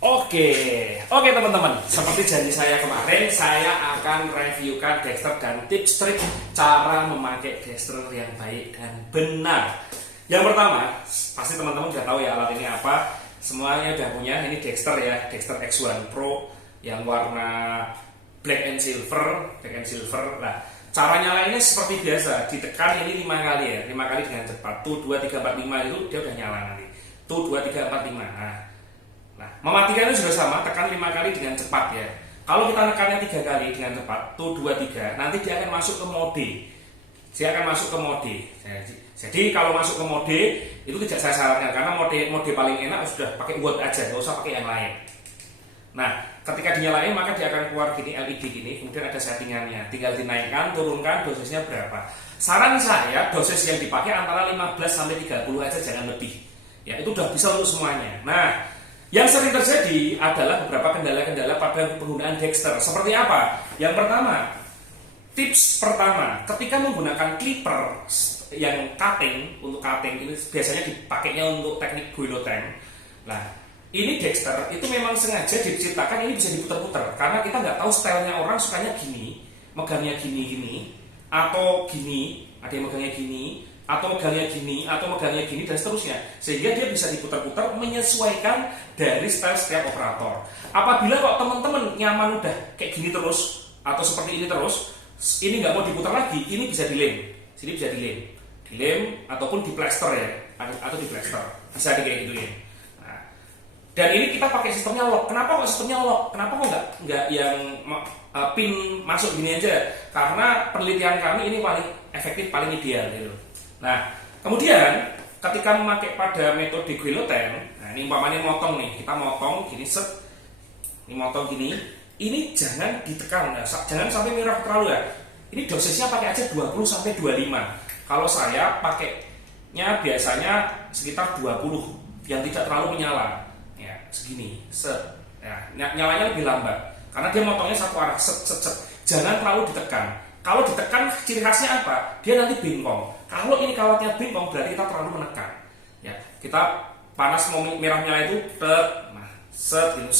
Oke, oke teman-teman. Seperti janji saya kemarin, saya akan reviewkan Dexter dan tips trik cara memakai Dexter yang baik dan benar. Yang pertama, pasti teman-teman sudah tahu ya alat ini apa. Semuanya udah punya. Ini Dexter ya, Dexter X1 Pro yang warna black and silver, Nah, cara nyalainnya seperti biasa, ditekan ini 5 kali ya, 5 kali dengan cepat. Tuh 2 3 4 5 itu dia udah nyala nanti. Tuh 2 3 4 5. Nah, mematikannya juga sama, tekan 5 kali dengan cepat ya. Kalau kita tekannya 3 kali dengan cepat, tuh 2 3, nanti dia akan masuk ke mode. Dia akan masuk ke mode. Jadi kalau masuk ke mode itu tidak saya sarankan karena mode paling enak sudah pakai watt aja, nggak usah pakai yang lain. Nah, ketika dinyalain maka dia akan keluar gini LED gini, kemudian ada settingannya. Tinggal dinaikkan, turunkan dosisnya berapa. Saran saya dosis yang dipakai antara 15 sampai 30 aja, jangan lebih. Ya, itu udah bisa untuk semuanya. Nah, yang sering terjadi adalah beberapa kendala-kendala pada penggunaan Dexter. Seperti apa? Yang pertama, tips pertama, ketika menggunakan clipper yang cutting, untuk cutting ini biasanya dipakainya untuk teknik guillotine. Nah, ini Dexter itu memang sengaja diciptakan ini bisa diputar-putar karena kita nggak tahu stylenya orang sukanya gini, megangnya gini-gini, atau gini, ada yang megangnya gini, atau megangnya gini, atau megangnya gini, dan seterusnya. Sehingga dia bisa diputar-putar menyesuaikan dari style setiap operator. Apabila kok teman-teman nyaman udah kayak gini terus, atau seperti ini terus, ini nggak mau diputar lagi, ini bisa dilem. Sini bisa dilem, ataupun diplaster ya, atau diplaster. Bisa di kayak gitu ya. Nah, dan ini kita pakai sistemnya lock. Kenapa kok sistemnya lock? Kenapa kok nggak yang pin masuk gini aja? Karena penelitian kami ini paling efektif, paling ideal gitu. Nah, kemudian ketika memakai pada metode guillotine, nah ini umpamanya motong nih, kita motong gini set, ini motong gini, ini jangan ditekan, ya, jangan sampai merah terlalu ya. Ini dosisnya pakai aja 20 sampai 25. Kalau saya pakainya biasanya sekitar 20, yang tidak terlalu menyala, ya segini, set, ya, nyalanya lebih lambat, karena dia motongnya satu arah, set, set, set. Jangan terlalu ditekan. Kalau ditekan ciri khasnya apa? Dia nanti bengkong. Kalau ini kawatnya bengkong berarti kita terlalu menekan. Ya, kita panas mau merah nyala itu, nah, set, gitu.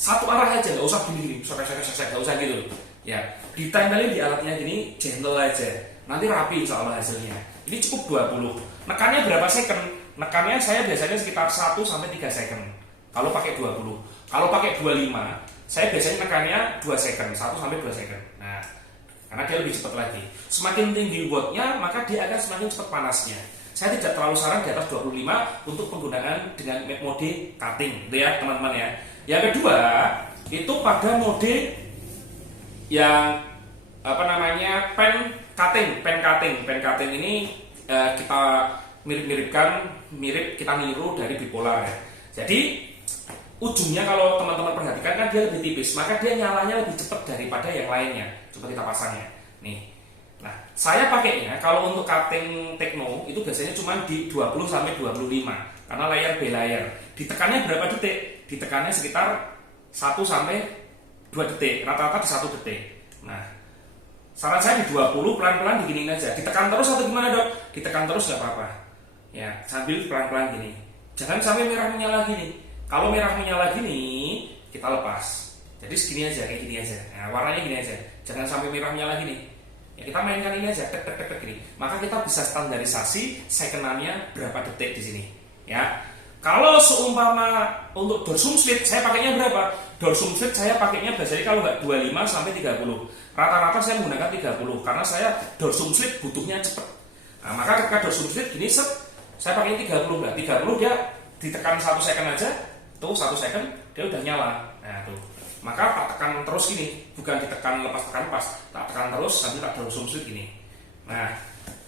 Satu arah aja, nggak usah gini-gini, nggak usah gitu. Ya, ditempelin di alatnya gini, gentle aja. Nanti rapi insya Allah hasilnya. Ini cukup 20. Nekannya berapa second? Nekannya saya biasanya sekitar 1 sampai 3 second. Kalau pakai 20. Kalau pakai 25, saya biasanya nekannya 2 second, 1 sampai 2 second. Nah, karena dia lebih cepat lagi. Semakin tinggi wattnya, maka dia akan semakin cepat panasnya. Saya tidak terlalu saran di atas 25 untuk penggunaan dengan mode cutting, gitu ya teman-teman ya. Yang kedua, itu pada mode yang pen cutting ini kita mirip kita niru dari bipolar ya. Jadi ujungnya kalau teman-teman perhatikan kan dia lebih tipis, maka dia nyalanya lebih cepat daripada yang lainnya. Coba kita pasangnya. Nih. Nah, saya pakainya kalau untuk cutting Tekno itu biasanya cuma di 20 sampai 25 karena layar B layar. Ditekannya berapa detik? Ditekannya sekitar 1 sampai 2 detik, rata-rata di 1 detik. Nah, saran saya di 20 pelan-pelan diginiin aja. Ditekan terus atau gimana, Dok? Ditekan terus nggak apa-apa. Ya, sambil pelan-pelan gini. Jangan sampai merah menyala gini. Kalau merah menyala gini, kita lepas. Jadi segini aja, kayak gini aja. Nah, warnanya gini aja. Jangan sampai merah menyala gini. Ya, kita mainkan ini aja, tek tek tek gini. Maka kita bisa standarisasi second-nya berapa detik di sini. Ya. Kalau seumpama untuk dorsum slit, saya pakainya berapa? Dorsum slit saya pakainya biasanya kalau nggak 25 sampai 30. Rata-rata saya menggunakan 30 karena saya dorsum slit butuhnya cepat. Nah, maka ketika dorsum slit gini set, saya pakai 30 enggak. 30 dia ditekan 1 second aja. Tuh 1 second dia udah nyala. Nah tuh, maka tak tekan terus gini, bukan ditekan lepas, tak tekan terus sambil tak dorsum slit gini. Nah,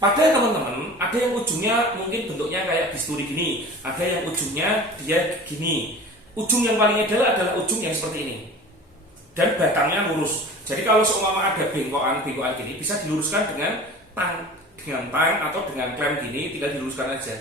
pada teman-teman ada yang ujungnya mungkin bentuknya kayak bisturi gini, ada yang ujungnya dia gini. Ujung yang paling ideal adalah ujung yang seperti ini dan batangnya lurus. Jadi kalau seumpama ada bengkokan gini bisa diluruskan dengan tang atau dengan klem gini, tinggal diluruskan aja.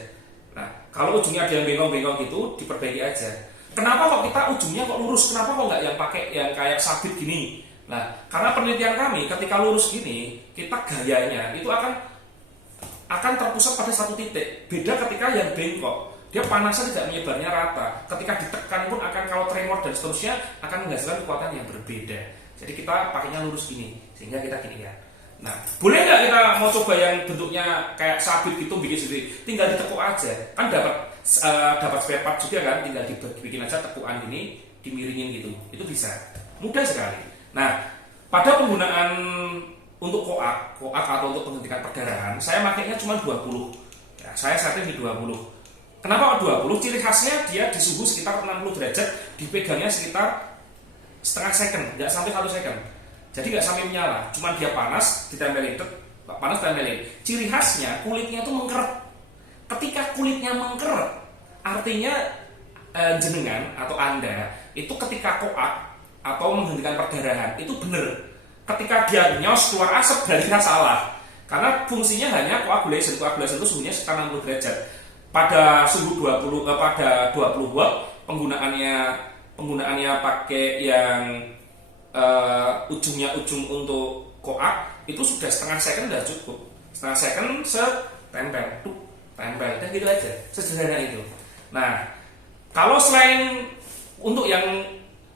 Nah, kalau ujungnya ada yang bengkong gitu diperbaiki aja. Kenapa kok kita ujungnya kok lurus? Kenapa kok nggak yang pakai yang kayak sabit gini? Nah, karena penelitian kami ketika lurus gini, kita gayanya itu akan terpusat pada satu titik. Beda ketika yang bengkok, dia panasnya tidak menyebarnya rata. Ketika ditekan pun akan kalau tremor dan seterusnya akan menghasilkan kekuatan yang berbeda. Jadi kita pakainya lurus gini, sehingga kita gini ya. Nah, boleh nggak kita mau coba yang bentuknya kayak sabit gitu bikin sendiri? Tinggal ditekuk aja, kan dapat spare part juga kan, tinggal dibikin aja tekukan gini, dimiringin gitu, itu bisa, mudah sekali. Nah, pada penggunaan untuk koak atau untuk penghentikan perdarahan, saya makainya cuma 20. Ya, saya setting di 20. Kenapa 20? Ciri khasnya dia di suhu sekitar 60 derajat, dipegangnya sekitar setengah second, nggak sampai 1 second. Jadi nggak sampai menyala, cuma dia panas, ditempelin, panas tempelin. Ciri khasnya kulitnya itu mengkeret. Ketika kulitnya mengkeret, artinya jenengan atau Anda itu ketika koak atau menghentikan perdarahan itu bener. Ketika dia nyos keluar asap berarti kita salah. Karena fungsinya hanya coagulation. Coagulation itu suhunya sekitar 60 derajat. Pada suhu 20 pada 20 watt penggunaannya pakai yang ujung untuk koak itu sudah setengah second sudah cukup. Setengah second tempel dan gitu aja. Sederhana itu. Nah, kalau selain untuk yang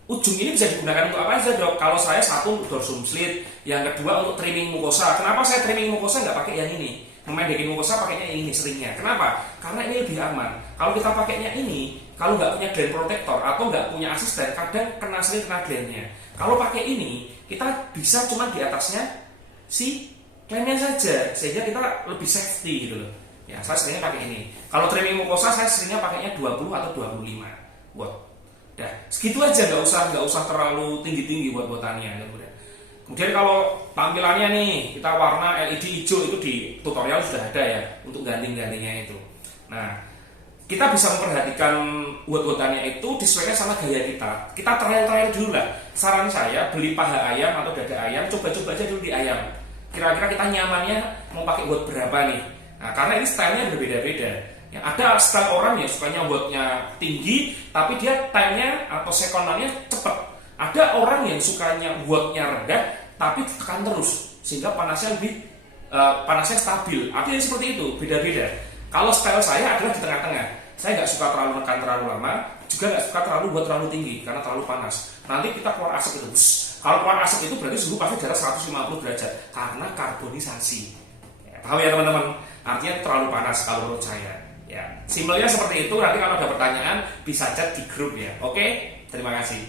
ujung ini bisa digunakan untuk apa aja dok? Kalau saya satu untuk dorsum slit, yang kedua untuk trimming mukosa. Kenapa saya trimming mukosa nggak pakai yang ini? Memendekin mukosa pakainya yang ini seringnya. Kenapa? Karena ini lebih aman. Kalau kita pakainya ini, kalau nggak punya gland protector atau nggak punya asisten, kadang kena glandnya. Kalau pakai ini, kita bisa cuma di atasnya si klemnya saja, sehingga kita lebih safety gitu loh. Ya, saya seringnya pakai ini. Kalau trimming mukosa saya seringnya pakainya 20 atau 25 watt. Dah, segitu aja, nggak usah terlalu tinggi buat-buatannya. Kemudian kalau tampilannya nih, kita warna LED hijau itu di tutorial sudah ada ya untuk gantinya itu. Nah, kita bisa memperhatikan buat-buatannya itu disesuaikan sama gaya kita. Kita trial dulu lah. Saran saya beli paha ayam atau dada ayam, coba-coba aja dulu di ayam. Kira-kira kita nyamannya mau pakai buat berapa nih? Nah, karena ini stylenya berbeda-beda. Yang ada style orang yang sukanya buatnya tinggi, tapi dia time-nya atau sekondannya cepat. Ada orang yang sukanya buatnya rendah, tapi tekan terus sehingga panasnya stabil. Artinya seperti itu, beda-beda. Kalau style saya adalah di tengah-tengah. Saya nggak suka terlalu nekan terlalu lama, juga nggak suka terlalu tinggi karena terlalu panas. Nanti kita keluar asap itu. Kalau keluar asap itu berarti suhu pasti di atas 150 derajat karena karbonisasi. Ya, paham ya teman-teman? Artinya terlalu panas kalau menurut saya. Ya, simpelnya seperti itu. Nanti kalau ada pertanyaan bisa chat di grup ya. Oke, terima kasih.